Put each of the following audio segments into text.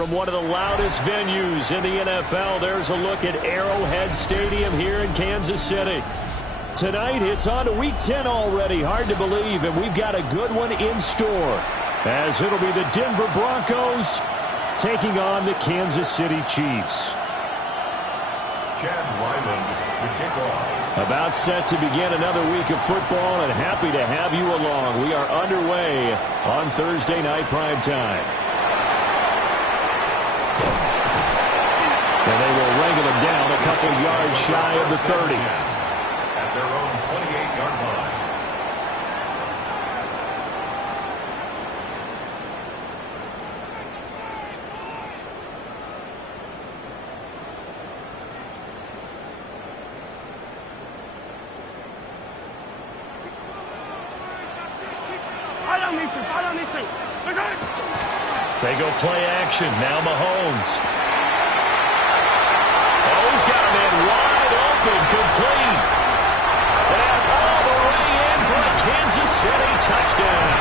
from one of the loudest venues in the NFL. There's a look at Arrowhead Stadium here in Kansas City. Tonight, it's on to Week 10 already. Hard to believe, and we've got a good one in store, as it'll be the Denver Broncos taking on the Kansas City Chiefs. Chad Ryland to kick off. About set to begin another week of football, and happy to have you along. We are underway on Thursday night primetime. And they will wrangle him down a couple yards shy of the 30. At their own 28-yard line. They go play action. Now Mahomes. Oh, he's got a man wide open, complete. And all the way in for a Kansas City touchdown.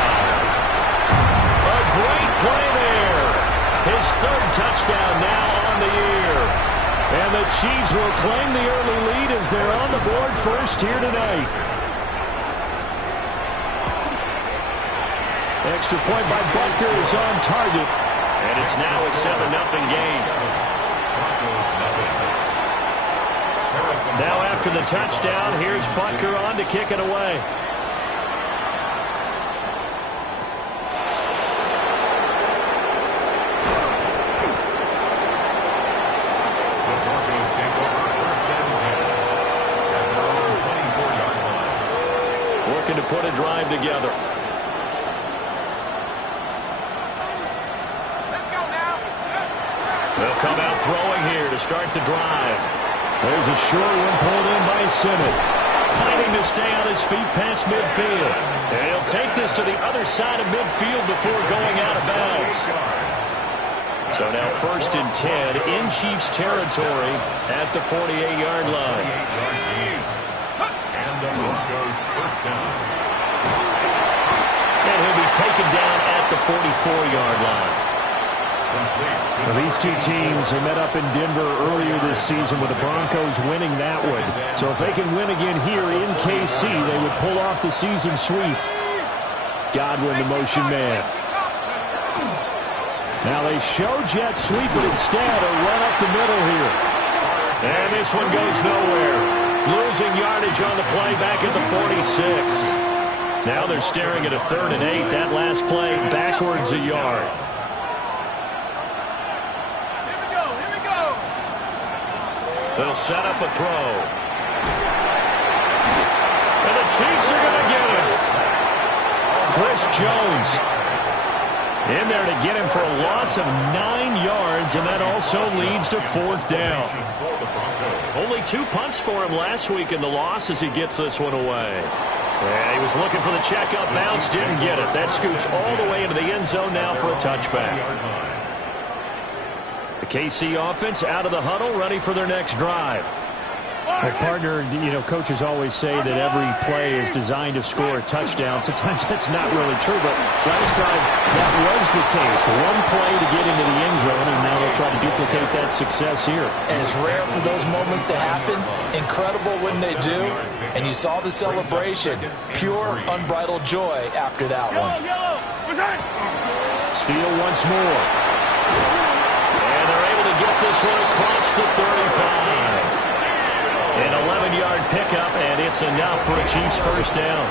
A great play there. His third touchdown now on the year. And the Chiefs will claim the early lead as they're on the board first here tonight. Extra point by Butker is on target. And it's now a 7-0 game. Now after the touchdown, here's Butker on to kick it away. The Broncos take over first and 10 at their own 24-yard line. Working to put a drive together. They'll come out throwing here to start the drive. There's a short one pulled in by Simmons. Fighting to stay on his feet past midfield. And he'll take this to the other side of midfield before going out of bounds. So now first and 10 in Chiefs territory at the 48-yard line. And the Broncos first down. And he'll be taken down at the 44-yard line. Well, these two teams have met up in Denver earlier this season with the Broncos winning that one. So if they can win again here in KC, they would pull off the season sweep. Godwin, the motion man. Now they show jet sweep, but instead a run up the middle here. And this one goes nowhere. Losing yardage on the play back at the 46. Now they're staring at a 3rd and 8. That last play backwards a yard. They'll set up a throw. And the Chiefs are going to get him. Chris Jones in there to get him for a loss of 9 yards, and that also leads to 4th down. Only 2 punts for him last week in the loss as he gets this one away. And he was looking for the checkup bounce, didn't get it. That scoots all the way into the end zone now for a touchback. The KC offense out of the huddle, ready for their next drive. Well, partner, you know, coaches always say that every play is designed to score a touchdown. Sometimes that's not really true, but last time that was the case. One play to get into the end zone, and now they'll try to duplicate that success here. And it's rare for those moments to happen. Incredible when they do. And you saw the celebration. Pure, unbridled joy after that one. Steele once more. And they're able to get this one across the 35. An 11-yard pickup, and it's enough for a Chiefs first down.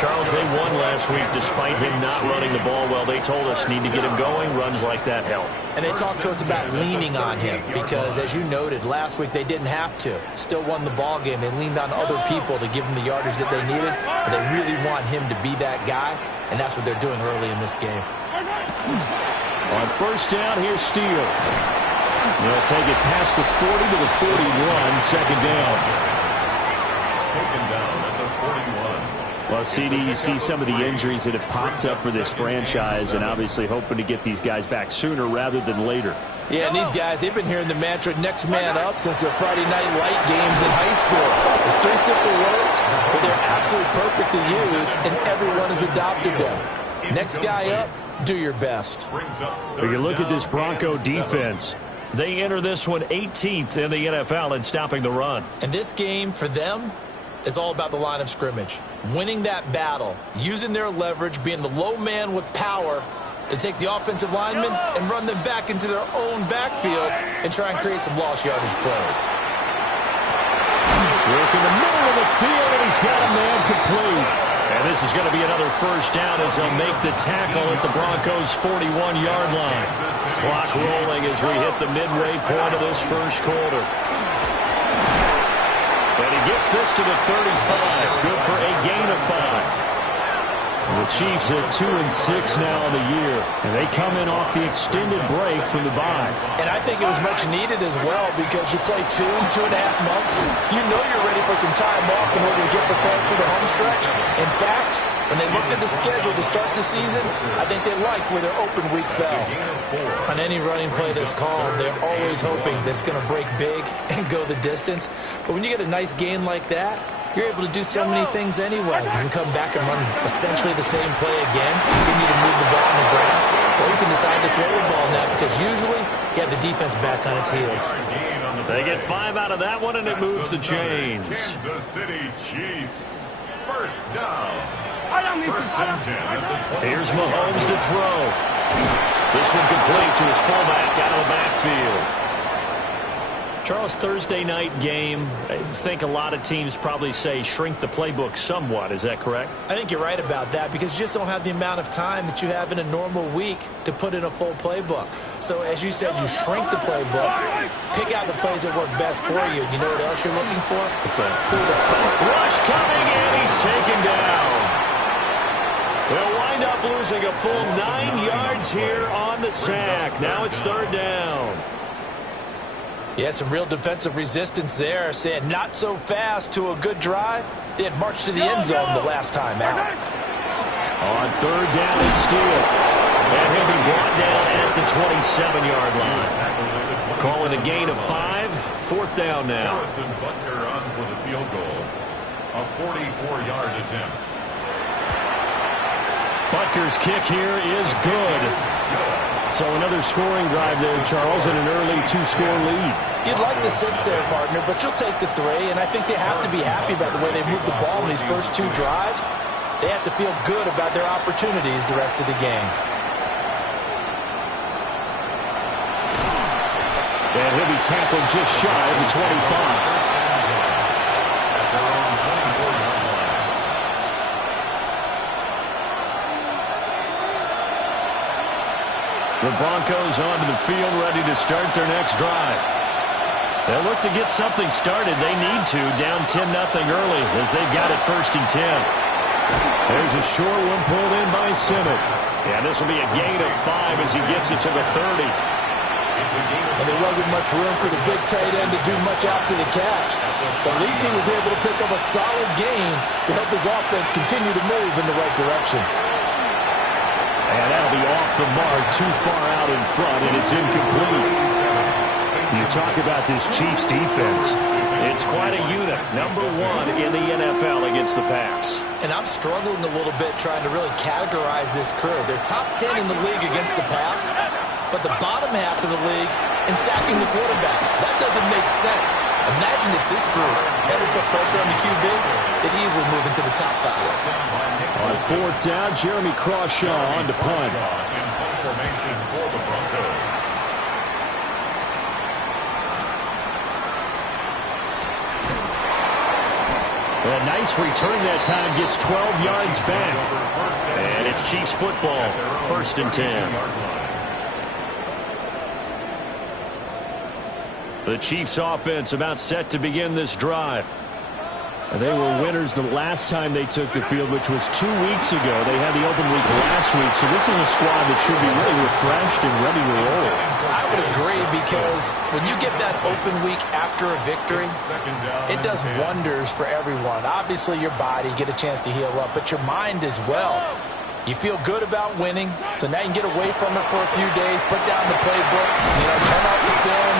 Charles, they won last week despite him not running the ball well. They told us need to get him going. Runs like that help. And they talked to us about leaning on him because, as you noted, last week they didn't have to. Still won the ball game. They leaned on other people to give them the yardage that they needed, but they really want him to be that guy, and that's what they're doing early in this game. On first down, here's Steele. They'll take it past the 40 to the 41, second down. Taken down at the 41. Well, CD, you see some of the injuries that have popped up for this franchise, and obviously hoping to get these guys back sooner rather than later. Yeah, and these guys, they've been hearing the mantra, next man up, since their Friday night light games in high school. It's 3 simple words, but they're absolutely perfect to use, and everyone has adopted them. Next guy up, do your best. When you look at this Bronco defense, they enter this one 18th in the NFL in stopping the run. And this game for them is all about the line of scrimmage. Winning that battle, using their leverage, being the low man with power to take the offensive linemen and run them back into their own backfield and try and create some lost yardage plays. Work in the middle of the field, and he's got a man complete. And this is going to be another first down as they'll make the tackle at the Broncos' 41-yard line. Clock rolling as we hit the midway point of this first quarter. And he gets this to the 35. Good for a gain of 5. The Chiefs at 2-6 now in the year, and they come in off the extended break from the bye. And I think it was much needed as well because you play 2.5 months. You know you're ready for some time off in order to get prepared for the home stretch. In fact, when they looked at the schedule to start the season, I think they liked where their open week fell. On any running play that's called, they're always hoping that it's going to break big and go the distance. But when you get a nice gain like that, you're able to do so many things anyway. You can come back and run essentially the same play again, continue to move the ball on the ground, or you can decide to throw the ball now because usually you have the defense back on its heels. They get 5 out of that one, and it moves the chains. Kansas City Chiefs. First down. Here's Mahomes to throw. This one complete to his fullback out of the backfield. Charles, Thursday night game, I think a lot of teams probably say shrink the playbook somewhat. Is that correct? I think you're right about that because you just don't have the amount of time that you have in a normal week to put in a full playbook. So, as you said, you shrink the playbook, pick out the plays that work best for you. You know what else you're looking for? What's that? Who the front. Rush coming in. He's taken down. They'll wind up losing a full 9 yards here on the sack. Now it's third down. Yeah, some real defensive resistance there, saying not so fast to a good drive. They had marched to the end zone the last time out. On third down and steal. And he'll be brought down at the 27-yard line. Call it a gain of 5. Fourth down now. Harrison Butker on for the field goal. A 44-yard attempt. Butker's kick here is good. So another scoring drive there, Charles, and an early 2-score lead. You'd like the 6 there, partner, but you'll take the 3, and I think they have to be happy about the way they moved the ball in these first 2 drives. They have to feel good about their opportunities the rest of the game. And he'll be tackled just shy of the 25. The Broncos onto the field, ready to start their next drive. They'll look to get something started. They need to, down 10-0 early as they've got it first and 10. There's a short one pulled in by Simmons. Yeah, this will be a gain of 5 as he gets it to the 30. And there wasn't much room for the big tight end to do much after the catch. But at least he was able to pick up a solid gain to help his offense continue to move in the right direction. And that'll be off the mark, too far out in front, and it's incomplete. You talk about this Chiefs defense. It's quite a unit. Number 1 in the NFL against the pass. And I'm struggling a little bit trying to really categorize this crew. They're top 10 in the league against the pass, but the bottom half of the league in sacking the quarterback. That doesn't make sense. Imagine if this group ever put pressure on the QB, they'd easily move into the top 5. On fourth down, Jeremy Crawshaw on to punt. In punt formation for the Broncos. A nice return that time, gets 12 yards back. And it's Chiefs football, first and 10. The Chiefs offense about set to begin this drive. And they were winners the last time they took the field, which was 2 weeks ago. They had the open week last week, so this is a squad that should be really refreshed and ready to roll. I would agree because when you get that open week after a victory, it does wonders for everyone. Obviously, your body, get a chance to heal up, but your mind as well. You feel good about winning, so now you can get away from it for a few days, put down the playbook, turn off the film.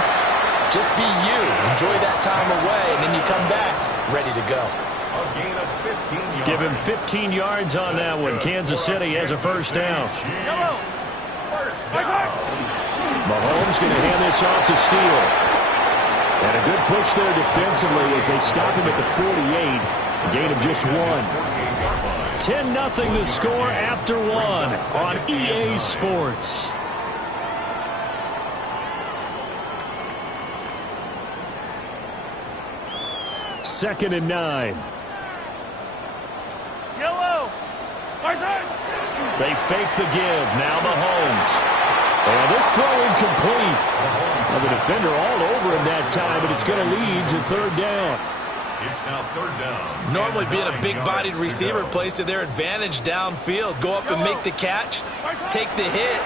Just be you. Enjoy that time away, and then you come back ready to go. A gain of 15 yards. Give him 15 yards on that one. Kansas City has a first down. First down. Mahomes going to hand this off to Steele. And a good push there defensively as they stop him at the 48. A gain of just 1. 10-0 the score after 1 on EA Sports. Second and 9. Yellow. They fake the give. Now Mahomes. And this throw incomplete. Well, the defender all over him that time, but it's going to lead to third down. It's now third down. Normally being a big-bodied receiver plays to their advantage downfield. Go up and make the catch, take the hit,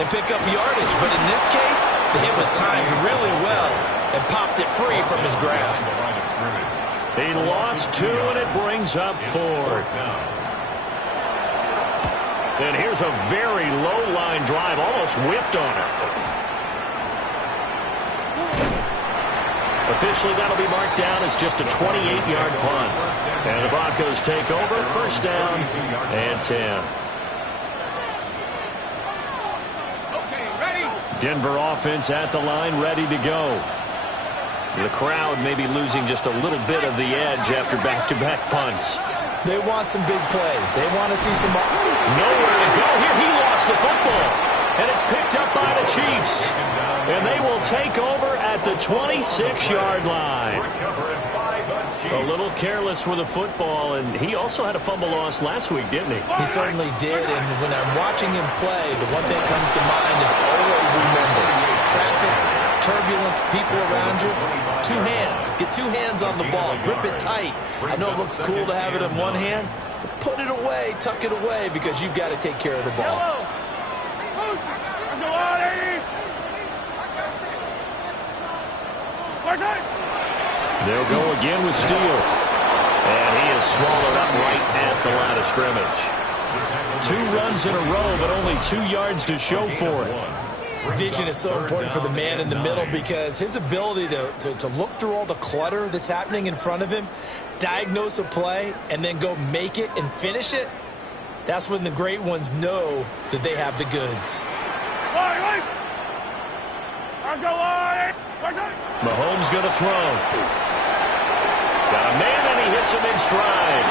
and pick up yardage. But in this case, the hit was timed really well and popped it free from his grasp. He lost 2, and it brings up fourth. And here's a very low-line drive, almost whiffed on it. Officially, that'll be marked down as just a 28-yard punt. And the Broncos take over, first down and 10. Denver offense at the line, ready to go. The crowd may be losing just a little bit of the edge after back-to-back punts. They want some big plays. They want to see some... Nowhere to go here. He lost the football. And it's picked up by the Chiefs. And they will take over at the 26-yard line. A little careless with the football, and he also had a fumble loss last week, didn't he? He certainly did, and when I'm watching him play, the one thing that comes to mind is always remember, traffic, turbulence, people around you, 2 hands. Get 2 hands on the ball. Grip it tight. I know it looks cool to have it in one hand, but put it away, tuck it away, because you've got to take care of the ball. They'll go again with Steele. And he is swallowed up right at the line of scrimmage. 2 runs in a row, but only 2 yards to show for it. Vision is so important for the man in the middle because his ability to look through all the clutter that's happening in front of him, diagnose a play, and then go make it and finish it, that's when the great ones know that they have the goods. Mahomes going to throw. Got a man, and he hits him in stride.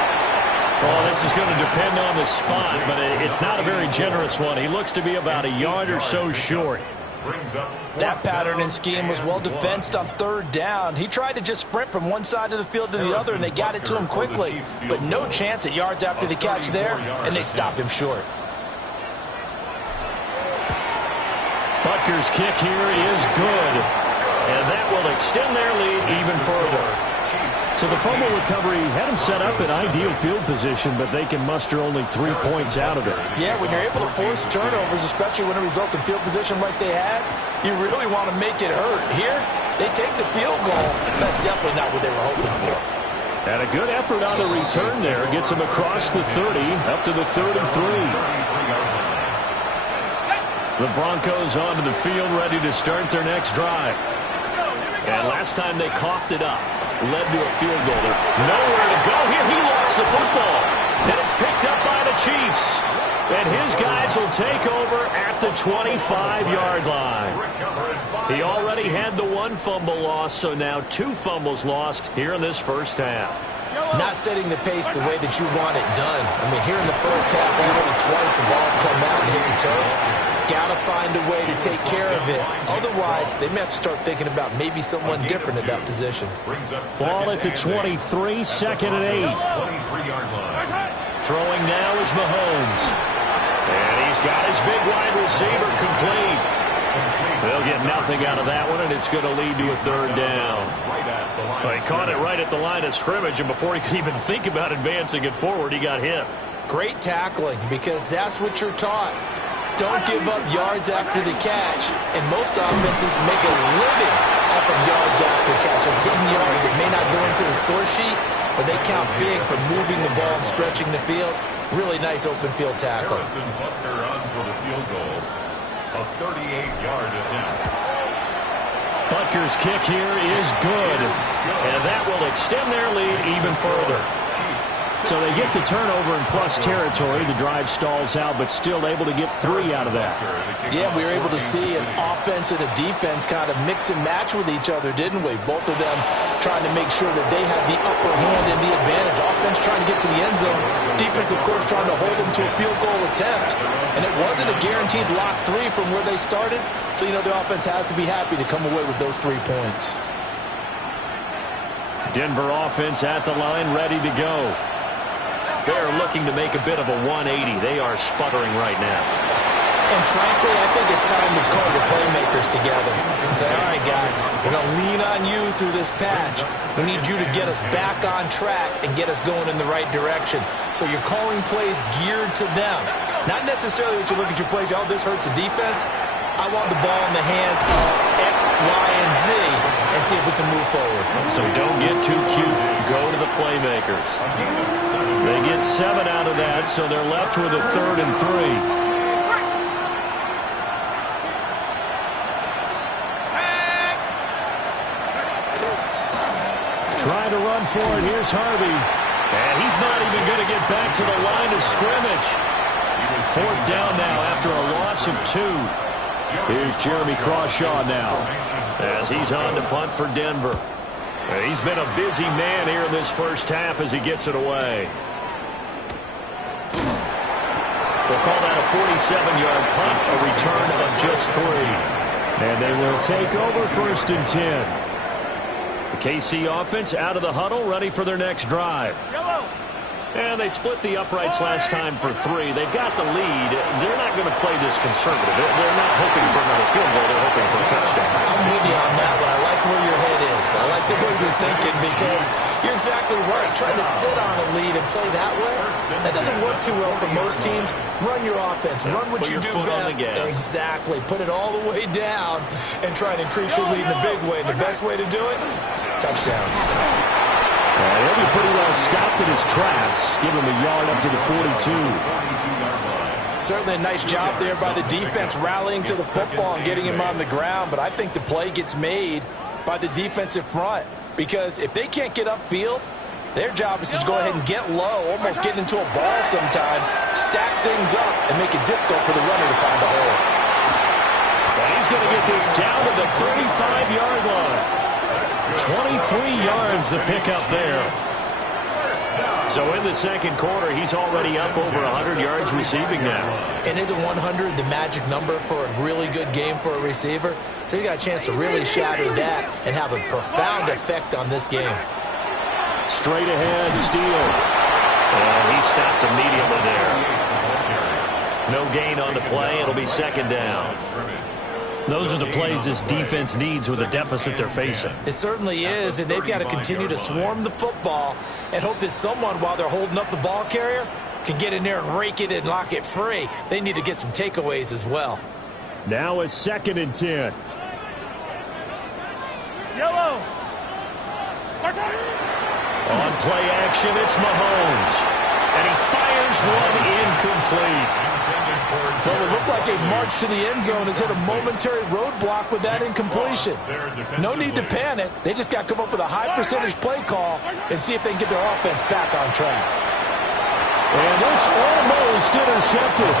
Oh, this is going to depend on the spot, but it's not a very generous one. He looks to be about a yard or so short. That pattern and scheme was well defensed on third down. He tried to just sprint from one side of the field to the other, and they got it to him quickly. But no chance at yards after the catch there, and they stopped him short. Butker's kick here is good, and that will extend their lead even further. So the fumble recovery had him set up in ideal field position, but they can muster only 3 points out of it. Yeah, when you're able to force turnovers, especially when it results in field position like they had, you really want to make it hurt. Here, they take the field goal. That's definitely not what they were hoping for. And a good effort on the return there. Gets him across the 30, up to the 33. The Broncos onto the field, ready to start their next drive. And last time they coughed it up, led to a field goal. Nowhere to go here. He lost the football. And it's picked up by the Chiefs. And his guys will take over at the 25-yard line. He already had the 1 fumble loss, so now 2 fumbles lost here in this first half. Not setting the pace the way that you want it done. I mean, here in the first half, already twice the ball's come out and hit the turf. Got to find a way to take care of it. Otherwise, they may have to start thinking about maybe someone different at that position. Ball at the 23, second and 8. Throwing now is Mahomes. And he's got his big wide receiver complete. They'll get nothing out of that one, and it's going to lead to a third down. Well, he caught it right at the line of scrimmage, and before he could even think about advancing it forward, he got hit. Great tackling, because that's what you're taught. Don't give up yards after the catch, and most offenses make a living off of yards after catches. Hidden yards, it may not go into the score sheet, but they count big for moving the ball and stretching the field. Really nice open field tackle. Harrison Butker on for the field goal. A 38-yard attempt. Butker's kick here is good, and that will extend their lead even further. So they get the turnover in plus territory. The drive stalls out, but still able to get 3 out of that. Yeah, we were able to see an offense and a defense kind of mix and match with each other, didn't we? Both of them trying to make sure that they have the upper hand and the advantage. Offense trying to get to the end zone. Defense, of course, trying to hold them to a field goal attempt. And it wasn't a guaranteed lock 3 from where they started. So, the offense has to be happy to come away with those 3 points. Denver offense at the line, ready to go. They're looking to make a bit of a 180. They are sputtering right now. And frankly, I think it's time to call the playmakers together and say, all right, guys, we're going to lean on you through this patch. We need you to get us back on track and get us going in the right direction. So you're calling plays geared to them. Not necessarily that you look at your plays, oh, this hurts the defense. I want the ball in the hands of X, Y, and Z and see if we can move forward. So don't get too cute. Go to the playmakers. They get 7 out of that, so they're left with a 3rd and 3. Trying to run for it. Here's Harvey. And he's not even going to get back to the line of scrimmage. 4th down now after a loss of 2. Here's Jeremy Crawshaw now as he's on to punt for Denver. He's been a busy man here in this first half as he gets it away. We'll call that a 47-yard punt, a return of just 3. And they will take over 1st and 10. The KC offense out of the huddle, ready for their next drive. And they split the uprights last time for 3. They've got the lead. They're not going to play this conservative. They're not hoping for another field goal. They're hoping for a touchdown. I'm with you on that one. I like where your head is. I like the way you're thinking because you're exactly right. Trying to sit on a lead and play that way, that doesn't work too well for most teams. Run your offense. Run what you do best. Exactly. Put it all the way down and try and increase your lead in a big way. And the best way to do it, touchdowns. He'll be pretty well stopped in his tracks. Give him a yard up to the 42. Certainly a nice job there by the defense rallying to the football and getting him on the ground. But I think the play gets made by the defensive front. Because if they can't get upfield, their job is to go ahead and get low, almost get into a ball sometimes, stack things up, and make it difficult for the runner to find a hole. And he's going to get this down to the 35-yard line. 23 yards the pickup there. So in the second quarter, he's already up over 100 yards receiving now. And isn't 100 the magic number for a really good game for a receiver? So he got a chance to really shatter that and have a profound effect on this game. Straight ahead, Steele. And he stopped immediately there. No gain on the play. It'll be 2nd down. Those are the plays this defense needs with the deficit they're facing. It certainly is, and they've got to continue to swarm the football and hope that someone, while they're holding up the ball carrier, can get in there and rake it and lock it free. They need to get some takeaways as well. Now it's 2nd and 10. Yellow. On play action, it's Mahomes. And he fires one incomplete. Well, it looked like a march to the end zone has hit a momentary roadblock with that incompletion. No need to panic. They just got to come up with a high percentage play call and see if they can get their offense back on track. And this almost intercepted.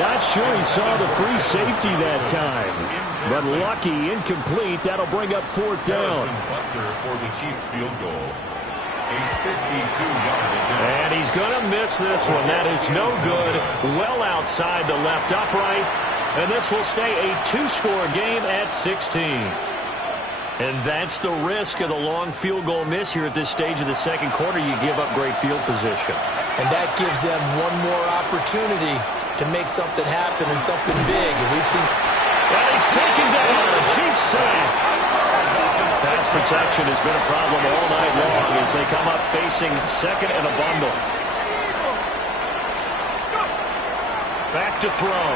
Not sure he saw the free safety that time. But lucky, incomplete. That'll bring up 4th down. For the Chiefs field goal. And he's going to miss this one. That is no good. Well outside the left upright. And this will stay a 2-score game at 16. And that's the risk of the long field goal miss here at this stage of the second quarter. You give up great field position. And that gives them one more opportunity to make something happen and something big. And we've seen... And he's taken down. A Chiefs sack. Pass protection has been a problem all night long as they come up facing 2nd and a bundle. Back to throw.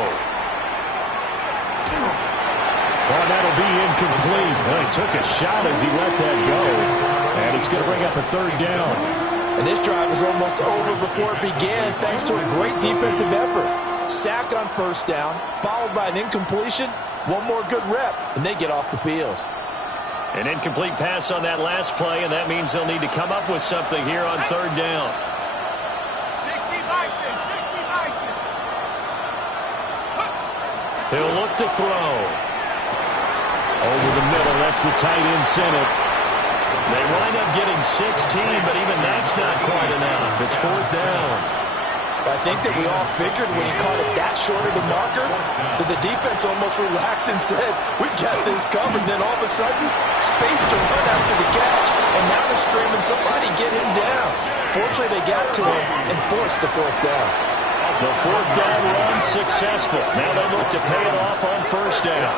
Oh, that'll be incomplete. Well, he took a shot as he let that go. And it's going to bring up a 3rd down. And this drive is almost over before it began thanks to a great defensive effort. Sack on 1st down, followed by an incompletion, one more good rep, and they get off the field. An incomplete pass on that last play, and that means they'll need to come up with something here on 3rd down. He'll look to throw. Over the middle, that's the tight end center. They wind up getting 16, but even that's not quite enough. It's fourth down. I think that we all figured when he caught it that short of the marker that the defense almost relaxed and said, we got this covered. Then all of a sudden, space to run after the catch, and now they're screaming, somebody get him down. Fortunately, they got to him and forced the fourth down. The fourth down run successful. Now they look to pay it off on first down.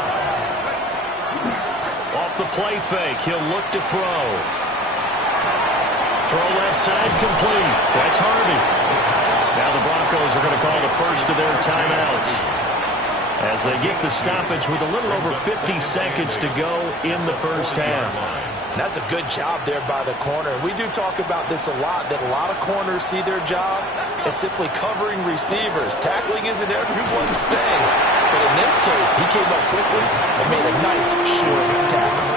Off the play fake, he'll look to throw. Throw left side complete. That's Harvey. Now the Broncos are going to call the first of their timeouts as they get the stoppage with a little over 50 seconds to go in the first half. That's a good job there by the corner. We do talk about this a lot, that a lot of corners see their job as simply covering receivers. Tackling isn't everyone's thing. But in this case, he came up quickly and made a nice short tackle.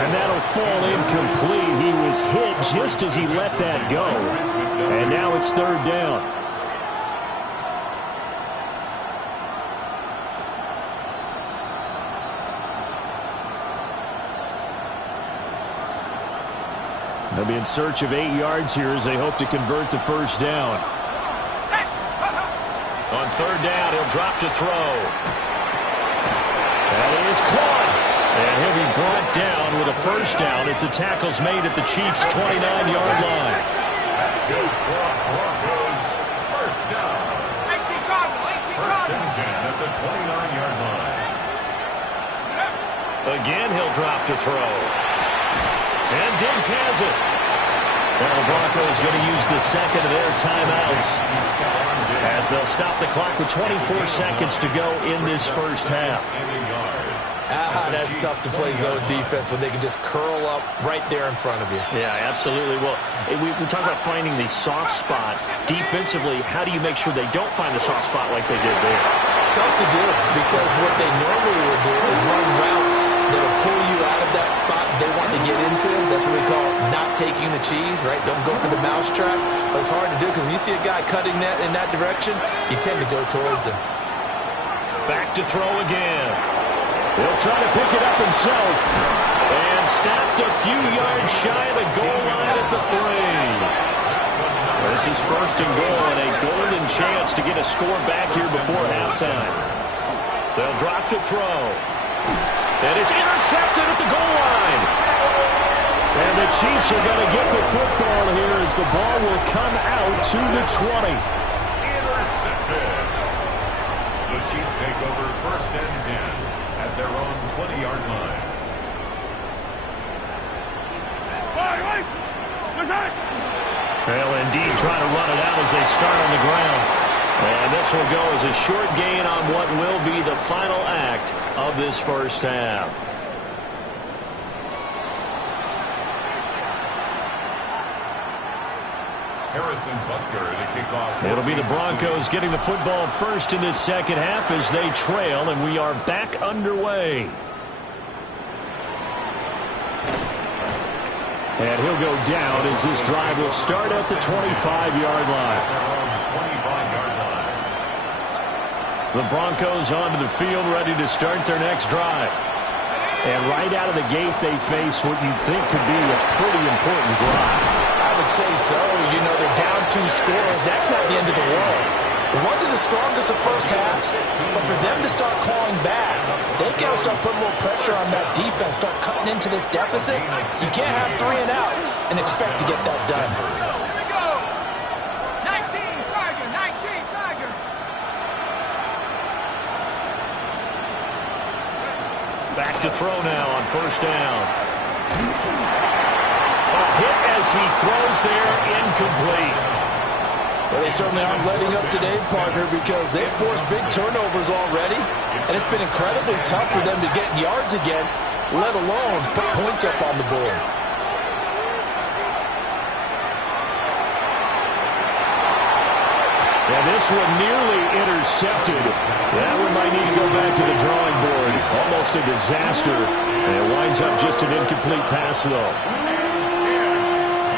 And that'll fall incomplete. He was hit just as he let that go. And now it's third down. They'll be in search of 8 yards here as they hope to convert the first down. On third down, he'll drop to throw. That is caught. And he'll be brought down with a first down as the tackle's made at the Chiefs' 29-yard line. That's good for Broncos. First down. 18 First and 10 at the 29-yard line. Again, he'll drop to throw. And Diggs has it. Well, the Broncos going to use the second of their timeouts as they'll stop the clock with 24 seconds to go in this first half. That's tough to play zone defense when they can just curl up right there in front of you. Yeah, absolutely. Well, we talk about finding the soft spot. Defensively, how do you make sure they don't find the soft spot like they did there? Tough to do because what they normally will do is run routes that will pull you out of that spot they want to get into. That's what we call not taking the cheese, right? Don't go for the mousetrap. But it's hard to do because when you see a guy cutting that in that direction, you tend to go towards him. Back to throw again. He'll try to pick it up himself. And stopped a few yards shy of the goal line at the 3. This is first and goal and a golden chance to get a score back here before halftime. They'll drop to throw. And it's intercepted at the goal line. And the Chiefs are going to get the football here as the ball will come out to the 20. Intercepted. The Chiefs take over first and 10 at their own 20-yard line. Well, indeed, trying to run it out as they start on the ground. And this will go as a short gain on what will be the final act of this first half. Harrison Butker to kick off. It'll be the Broncos getting the football first in this second half as they trail, and we are back underway. And he'll go down as this drive will start at the 25-yard line. The Broncos onto the field ready to start their next drive. And right out of the gate, they face what you think could be a pretty important drive. I would say so. You know, they're down 2 scores. That's not the end of the world. It wasn't the strongest of first halves, but for them to start clawing back, they've got to start putting a little pressure on that defense, start cutting into this deficit. You can't have 3 and outs and expect to get that done. Here we go. 19, Tiger, 19, Tiger. Back to throw now on first down. A hit as he throws there, incomplete. Well, they certainly aren't letting up today, partner, because they've forced big turnovers already, and it's been incredibly tough for them to get yards against, let alone put points up on the board. And this one nearly intercepted. That one might need to go back to the drawing board. Almost a disaster. And it winds up just an incomplete pass, though.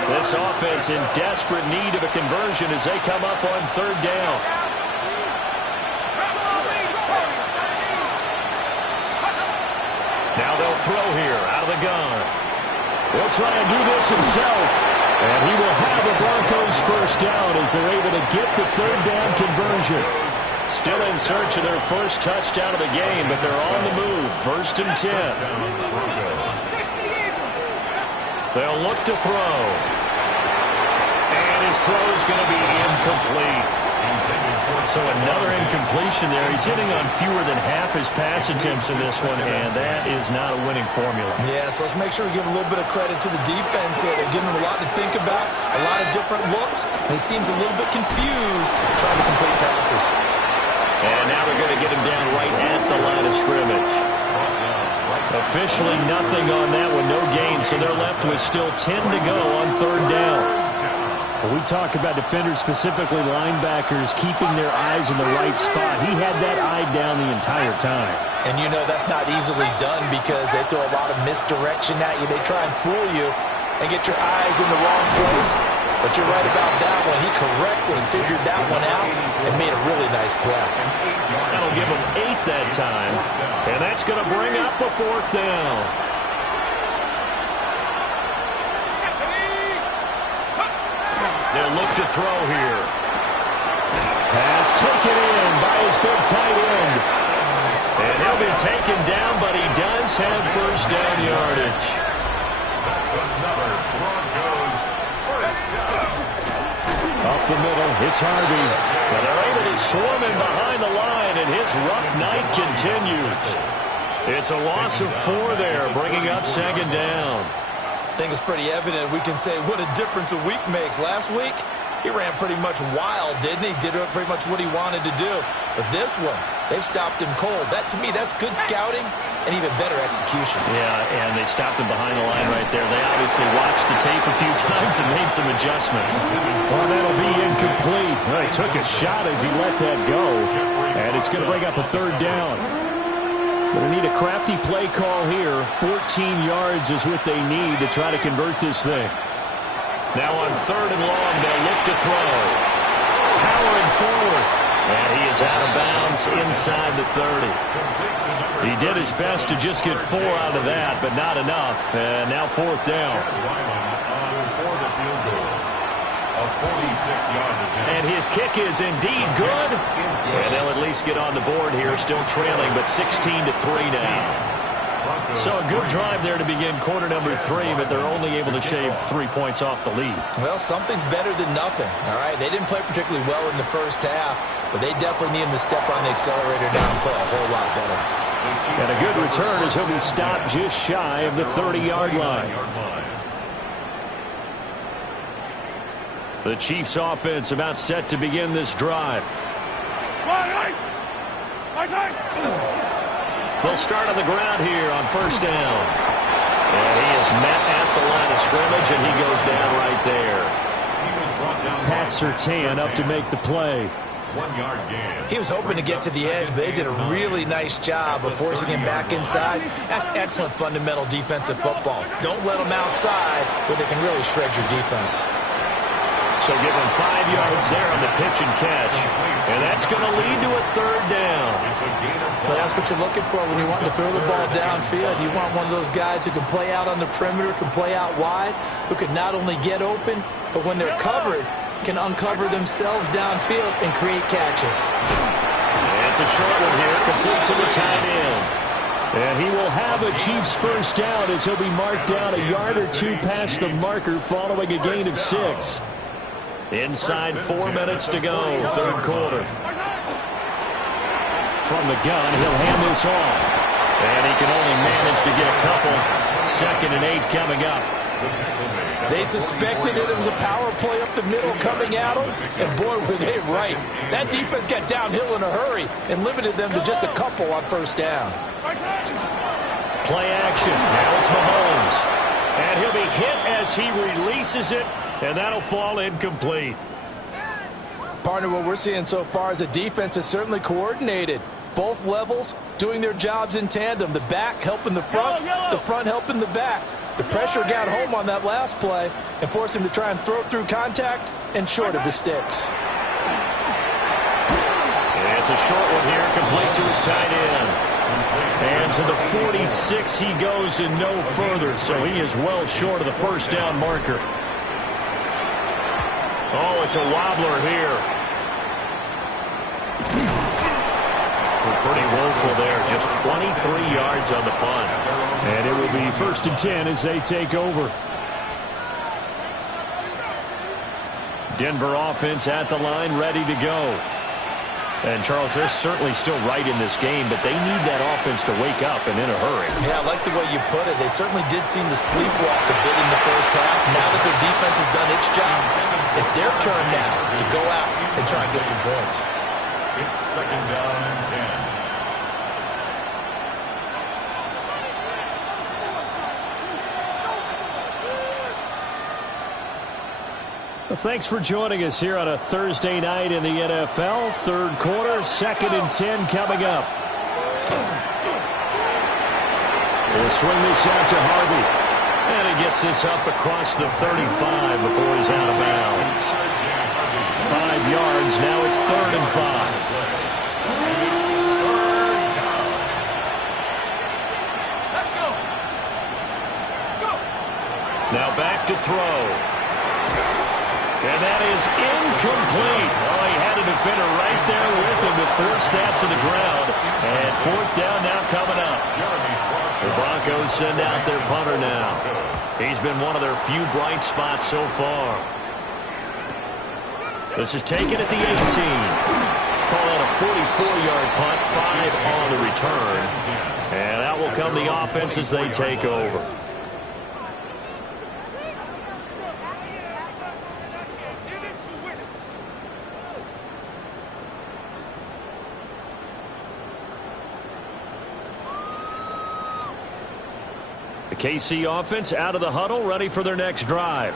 This offense in desperate need of a conversion as they come up on third down. the gun. He'll try and do this himself. And he will have the Broncos first down as they're able to get the third down conversion. Still in search of their first touchdown of the game, but they're on the move. 1st and 10. They'll look to throw. And his throw is going to be incomplete. So another incompletion there. He's hitting on fewer than half his pass attempts in this one, and that is not a winning formula. Yeah, so let's make sure we give a little bit of credit to the defense here. They're giving him a lot to think about, a lot of different looks, and he seems a little bit confused trying to complete passes. And now they're going to get him down right at the line of scrimmage. Officially nothing on that one, no gain, so they're left with still 10 to go on third down. When we talk about defenders, specifically linebackers, keeping their eyes in the right spot, he had that eye down the entire time. And you know that's not easily done because they throw a lot of misdirection at you. They try and fool you and get your eyes in the wrong place. But you're right about that one. He correctly figured that one out and made a really nice play. That'll give him 8 that time. And that's going to bring up a 4th down. They'll look to throw here. Pass taken in by his big tight end. And he'll be taken down, but he does have first down yardage. That's another Broncos first down. Up the middle, it's Harvey. But they're able to swarm him behind the line, and his rough night continues. It's a loss of 4 there, bringing up 2nd down. I think it's pretty evident. We can say what a difference a week makes. Last week, he ran pretty much wild, didn't he? Did pretty much what he wanted to do. But this one, they've stopped him cold. That, to me, that's good scouting and even better execution. Yeah, and they stopped him behind the line right there. They obviously watched the tape a few times and made some adjustments. Well, that'll be incomplete. Well, he took a shot as he let that go. And it's going to bring up a 3rd down. Going to need a crafty play call here. 14 yards is what they need to try to convert this thing. Now on 3rd and long, they'll look to throw. Powering forward. And he is out of bounds inside the 30. He did his best to just get 4 out of that, but not enough. And now 4th down. For the field goal. A 46-yard attempt. And his kick is indeed good. And they'll at least get on the board here, still trailing, but 16-3 now. So a good drive there to begin quarter number 3, but they're only able to shave 3 points off the lead. Well, something's better than nothing, all right? They didn't play particularly well in the first half, but they definitely need him to step on the accelerator now and play a whole lot better. And a good return as he'll be stopped just shy of the 30-yard line. The Chiefs offense about set to begin this drive. They'll start on the ground here on 1st down. And he is met at the line of scrimmage, and he goes down right there. Pat Surtain up to make the play. 1-yard gain. He was hoping to get to the edge, but they did a really nice job of forcing him back inside. That's excellent fundamental defensive football. Don't let them outside where they can really shred your defense. So give him 5 yards there on the pitch and catch. And that's going to lead to a 3rd down. Well, that's what you're looking for when you want to throw the ball downfield. You want one of those guys who can play out on the perimeter, can play out wide, who can not only get open, but when they're covered, can uncover themselves downfield and create catches. And it's a short one here, complete to the tight end. And he will have a Chiefs first down as he'll be marked down a yard or 2 past the marker following a gain of 6. Inside 4 minutes to go, 3rd quarter. From the gun, he'll hand this off. And he can only manage to get a couple. 2nd and 8 coming up. They suspected it was a power play up the middle coming at them, and boy, were they right. That defense got downhill in a hurry and limited them to just a couple on 1st down. Play action. Now it's Mahomes. And he'll be hit as he releases it, and that'll fall incomplete. Partner, what we're seeing so far is a defense that's certainly coordinated. Both levels doing their jobs in tandem. The back helping the front helping the back. The pressure got home on that last play and forced him to try and throw it through contact and short of the sticks. And it's a short one here, complete to his tight end. And to the 46 he goes and no further, so he is well short of the first down marker. Oh, it's a wobbler here. Pretty woeful there. Just 23 yards on the punt. And it will be 1st and 10 as they take over. Denver offense at the line, ready to go. And, Charles, they're certainly still right in this game, but they need that offense to wake up and in a hurry. Yeah, I like the way you put it. They certainly did seem to sleepwalk a bit in the first half. Now that their defense has done its job, it's their turn now to go out and try and get some points. It's 2nd down and 10. Well, thanks for joining us here on a Thursday night in the NFL. 3rd quarter, 2nd and 10 coming up. He'll swing this out to Harvey. And he gets this up across the 35 before he's out of bounds. 5 yards, now it's 3rd and 5. Let's go. Go. Now back to throw. And that is incomplete. Well, he had a defender right there with him to force that to the ground. And 4th down now coming up. The Broncos send out their punter now. He's been one of their few bright spots so far. This is taken at the 18. Call that a 44-yard punt, 5 on the return. And out will come the offense as they take over. The KC offense out of the huddle, ready for their next drive.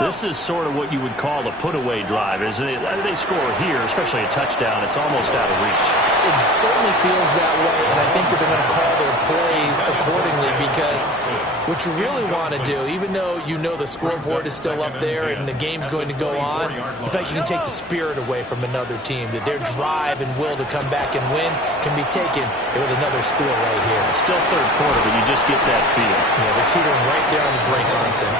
This is sort of what you would call a put-away drive, isn't it? They score here, especially a touchdown. It's almost out of reach. It certainly feels that way, and I think that they're going to call their plays accordingly because what you really want to do, even though you know the scoreboard is still up there and the game's going to go on, in fact, you can take the spirit away from another team, that their drive and will to come back and win can be taken with another score right here. Still 3rd quarter, but you just get that feel. Yeah, they're teetering right there on the brink, aren't they?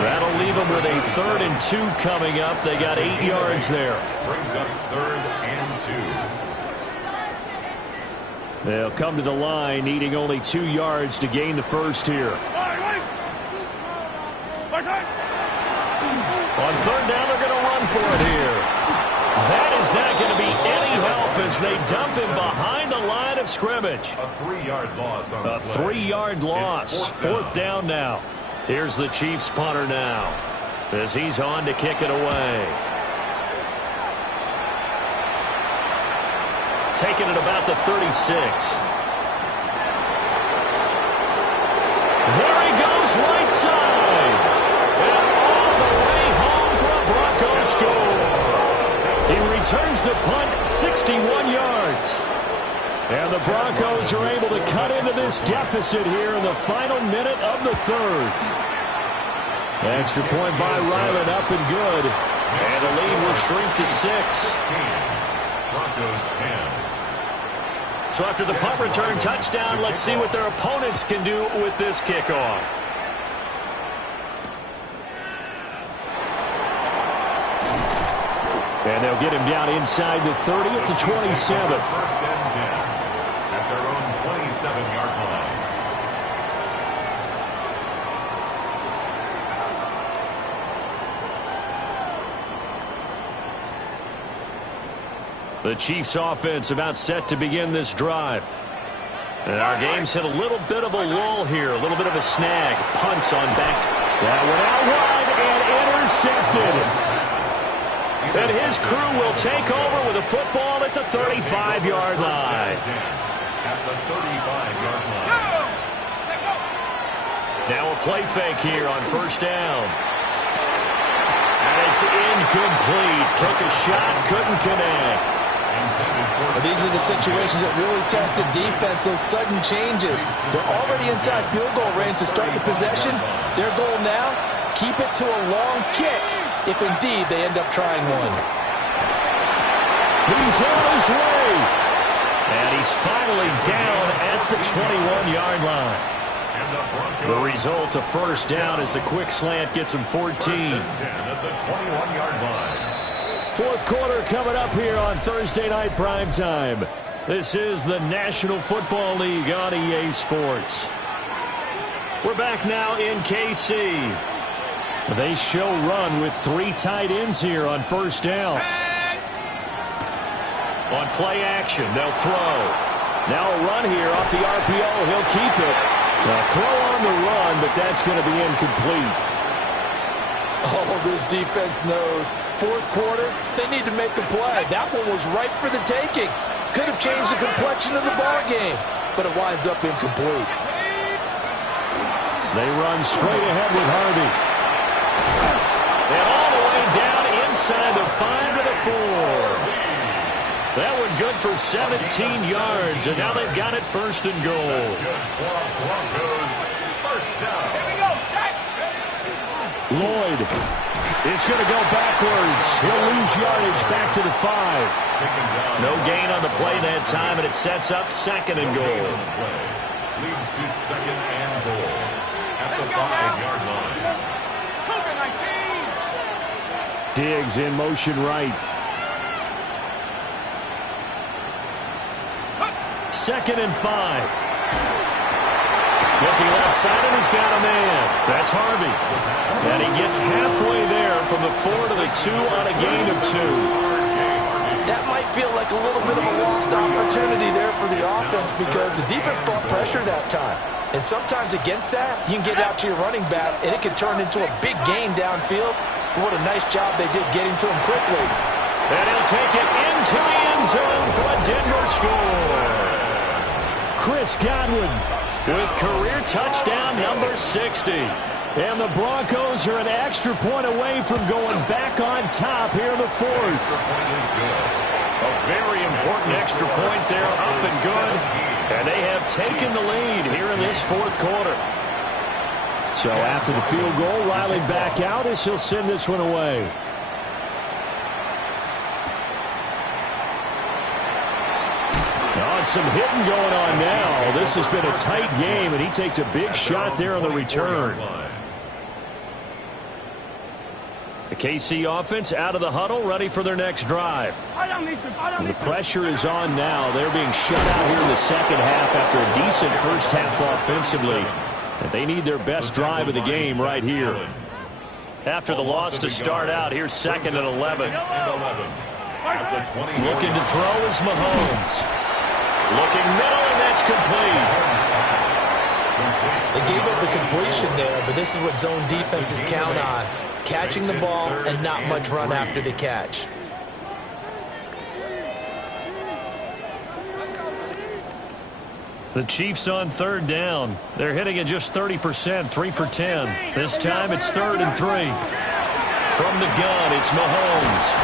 That'll leave them with a 3rd and 2 coming up. They got 8 yards there. Brings up 3rd and 2. They'll come to the line, needing only 2 yards to gain the first here. On 3rd down, they're going to run for it here. That is not going to be any help as they dump him behind the line of scrimmage. A 3-yard loss on the A play. 3-yard loss. 4th down now. Here's the Chiefs punter now as he's on to kick it away. Taking it about the 36. There he goes, right side. And all the way home for a Broncos score. He returns the punt 61 yards. And the Broncos are able to cut into this deficit here in the final minute of the 3rd. Extra point by Ryland, up and good. And the lead will shrink to 6. Broncos 10. So after the punt return touchdown, let's see what their opponents can do with this kickoff. And they'll get him down inside the 30 at the 27. 1st and 10 at their own 27-yard line. The Chiefs offense about set to begin this drive. And our game's hit a little bit of a lull here, a little bit of a snag. Punts on back. That went out wide and intercepted. And his crew will take over with a football at the 35-yard line. At the 35-yard line. Now a play fake here on 1st down. And it's incomplete. Took a shot, couldn't connect. These are the situations that really test the defense, those sudden changes. They're already inside field goal range to start the possession. Their goal now, keep it to a long kick, if indeed they end up trying one. He's on his way. And he's finally down at the 21-yard line. The result, a first down as the quick slant gets him 14. First and 10 at the 21-yard line. Fourth quarter coming up here on Thursday Night Primetime. This is the National Football League on EA Sports. We're back now in KC. They show run with 3 tight ends here on first down. On play action, they'll throw. Now a run here off the RPO. He'll keep it. Now throw on the run, but that's going to be incomplete. Oh, this defense knows. Fourth quarter, they need to make a play. That one was ripe for the taking. Could have changed the complexion of the ball game, but it winds up incomplete. They run straight ahead with Harvey. And all the way down inside the 5 to the 4. That one good for 17 yards, and now they've got it first and goal. Broncos, first down. Here we go, set. Lloyd is going to go backwards. He'll lose yardage back to the 5. No gain on the play that time, and it sets up second and goal. Leads to second and goal at the 5-yard line. Cougar 19. Diggs in motion right. Second and 5. Looking left side, and he's got a man. That's Harvey. And he gets halfway there from the 4 to the 2 on a gain of 2. That might feel like a little bit of a lost opportunity there for the offense because the defense brought pressure that time. And sometimes against that, you can get out to your running back, and it can turn into a big gain downfield. But what a nice job they did getting to him quickly. And he'll take it into the end zone for a Denver score. Chris Godwin with career touchdown number 60. And the Broncos are an extra point away from going back on top here in the 4th. A very important extra point there, up and good. And they have taken the lead here in this 4th quarter. So after the field goal, Riley back out as he'll send this one away. Some hitting going on now. This has been a tight game, and he takes a big shot there on the return. The KC offense out of the huddle, ready for their next drive. The pressure is on now. They're being shut out here in the second half after a decent first half offensively. And they need their best drive of the game right here. After the loss to start out, here's second and 11. Looking to throw is Mahomes. Looking middle, and that's complete. They gave up the completion there, but this is what zone defenses count on. Catching the ball and not much run after the catch. The Chiefs on third down. They're hitting at just 30%, 3 for 10. This time it's 3rd and 3. From the gun, it's Mahomes.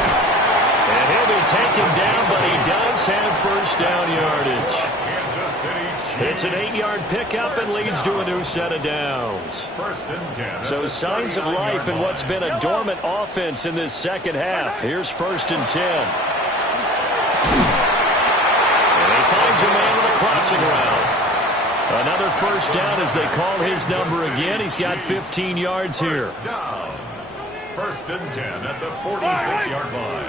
And he'll be taken down, but he does have first down yardage. It's an 8-yard pickup and leads to a new set of downs. So signs of life in what's been a dormant offense in this second half. Here's 1st and 10. And he finds a man with a crossing route. Another first down as they call his number again. He's got 15 yards here. 1st and 10 at the 46-yard line.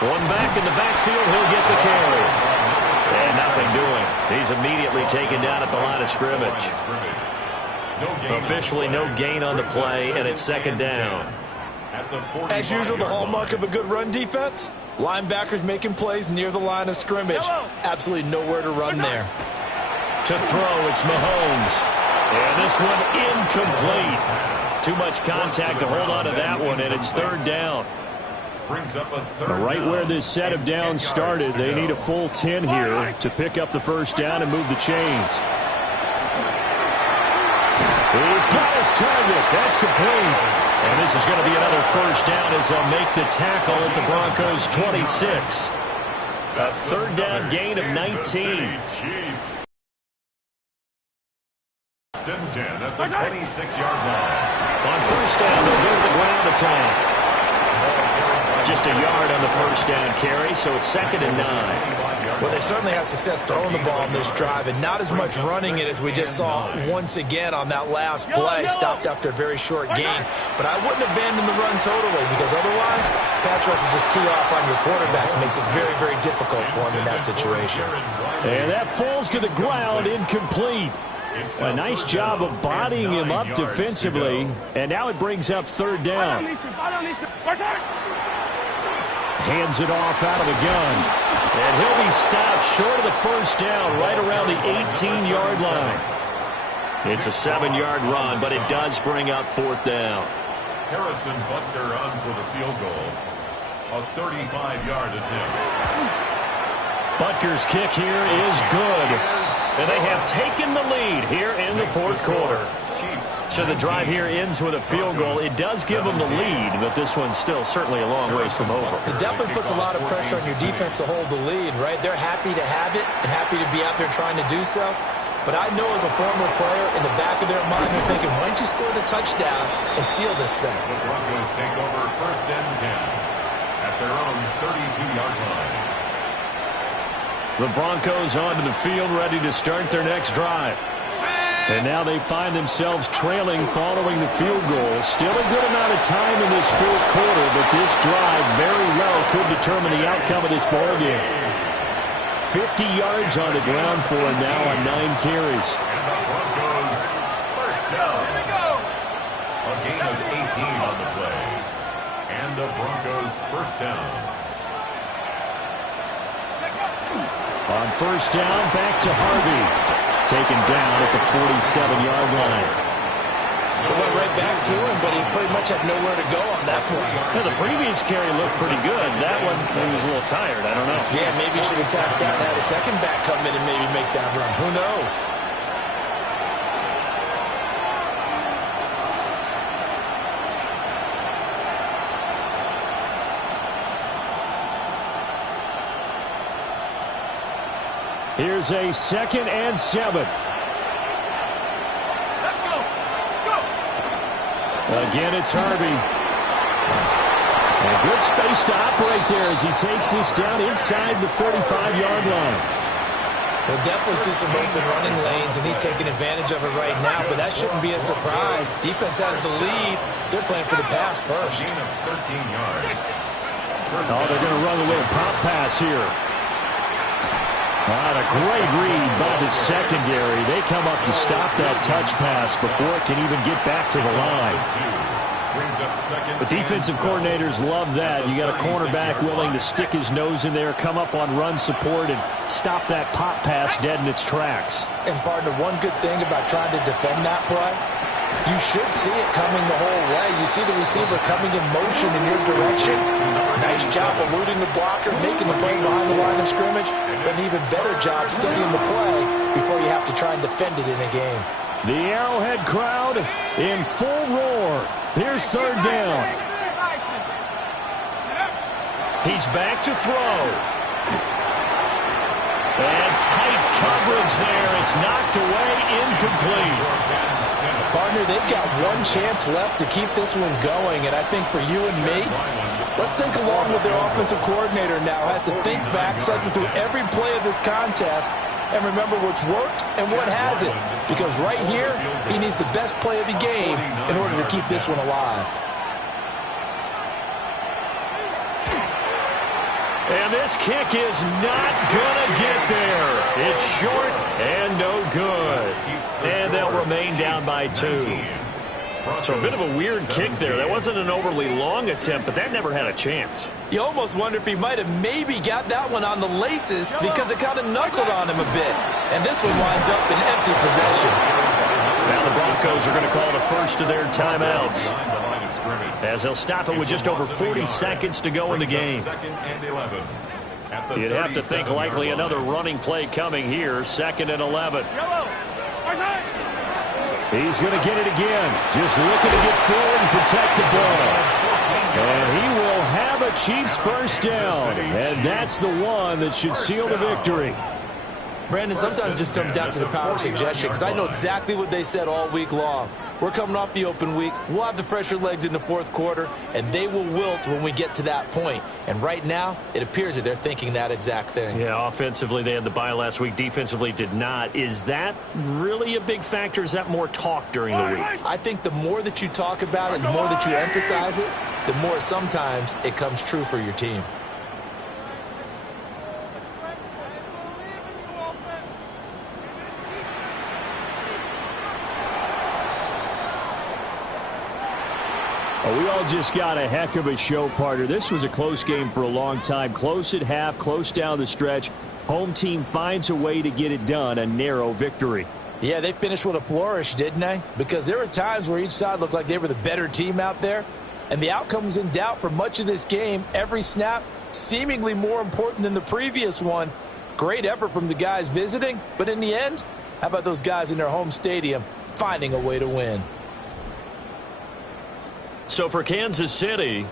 One back in the backfield, he'll get the carry. And nothing doing. He's immediately taken down at the line of scrimmage. Officially no gain on the play, and it's second down. As usual, the hallmark of a good run defense, linebackers making plays near the line of scrimmage. Absolutely nowhere to run there. To throw, it's Mahomes. And this one incomplete. Too much contact to hold on to that one, and it's 3rd down. Right where this set of downs started, they need a full 10 here to pick up the first down and move the chains. He's got his target. That's complete. And this is going to be another first down as they'll make the tackle at the Broncos' 26. A 3rd down gain of 19. 10 at the 26-yard line. On first down, they'll go to the ground attack. Just a yard on the first down carry, so it's 2nd and 9. Well, they certainly had success throwing the ball in this drive, and not as much running it as we just saw once again on that last play. Stopped after a very short gain. But I wouldn't abandon the run totally, because otherwise, pass rushers just tee off on your quarterback. It makes it very, very difficult for him in that situation. And that falls to the ground, incomplete. A nice job of bodying him up defensively, and now it brings up 3rd down. Hands it off out of the gun. And he'll be stopped short of the first down right around the 18-yard line. It's a 7-yard run, but it does bring up 4th down. Harrison Butker on for the field goal. A 35-yard attempt. Butker's kick here is good. And they have taken the lead here in the 4th quarter. So the drive here ends with a field goal. It does give them the lead, but this one's still certainly a long ways from over. It definitely puts a lot of pressure on your defense to hold the lead, right? They're happy to have it and happy to be out there trying to do so. But I know as a former player, in the back of their mind, they're thinking, why don't you score the touchdown and seal this thing? The Broncos take over 1st and 10 at their own 32-yard line. The Broncos onto the field, ready to start their next drive. And now they find themselves trailing following the field goal. Still a good amount of time in this 4th quarter, but this drive very well could determine the outcome of this ballgame. 50 yards on the ground for him now on 9 carries. And the Broncos first down. A gain of 18 on the play. And the Broncos first down. On first down, back to Harvey. Taken down at the 47-yard line. It went right back to him, but he pretty much had nowhere to go on that play. Yeah, the previous carry looked pretty good. That one, he was a little tired. I don't know. Yeah, maybe he should have tapped out and had a second back come in and maybe make that run. Who knows? Here's a 2nd and 7. Let's go. Let's go. Again, it's Harvey. A good space to operate there as he takes this down inside the 35-yard line. We'll definitely see some open running lanes, and he's taking advantage of it right now, but that shouldn't be a surprise. Defense has the lead. They're playing for the pass first. Gain of 13 yards. Oh, they're going to run a little pop pass here. A great read by the secondary. They come up to stop that touch pass before it can even get back to the line. The defensive coordinators love that. You got a cornerback willing to stick his nose in there, come up on run support, and stop that pop pass dead in its tracks. And, partner, one good thing about trying to defend that play, you should see it coming the whole way. You see the receiver coming in motion in your direction. Nice job eluding the blocker, making the play behind the line of scrimmage, but an even better job steadying the play before you have to try and defend it in a game. The Arrowhead crowd in full roar. Here's 3rd down. He's back to throw. And tight coverage there. It's knocked away, incomplete. Partner, they've got one chance left to keep this one going, and I think for you and me, let's think along with their offensive coordinator now. Has to think back, cycle through every play of this contest, and remember what's worked and what hasn't. Because right here, he needs the best play of the game in order to keep this one alive. And this kick is not going to get there. It's short and no good. And they'll remain down by 2. So a bit of a weird kick there. That wasn't an overly long attempt, but that never had a chance. You almost wonder if he might have maybe got that one on the laces because it kind of knuckled on him a bit. And this one winds up in empty possession. Now the Broncos are going to call the first of their timeouts, as they'll stop it with just over 40 seconds to go in the game. You'd have to think likely another running play coming here. 2nd and 11. He's going to get it again. Just looking to get forward and protect the ball. And he will have a Chiefs first down. And that's the one that should seal the victory. Brandon, sometimes it just comes down to the power of suggestion, because I know exactly what they said all week long. We're coming off the open week. We'll have the fresher legs in the fourth quarter, and they will wilt when we get to that point. And right now, it appears that they're thinking that exact thing. Yeah, offensively, they had the bye last week. Defensively, did not. Is that really a big factor? Is that more talk during the week? I think the more that you talk about it, the more that you emphasize it, the more sometimes it comes true for your team. Well, we all just got a heck of a show, partner. This was a close game for a long time. Close at half, close down the stretch. Home team finds a way to get it done, a narrow victory. Yeah, they finished with a flourish, didn't they? Because there were times where each side looked like they were the better team out there. And the outcome was in doubt for much of this game. Every snap seemingly more important than the previous one. Great effort from the guys visiting. But in the end, how about those guys in their home stadium finding a way to win? So for Kansas City,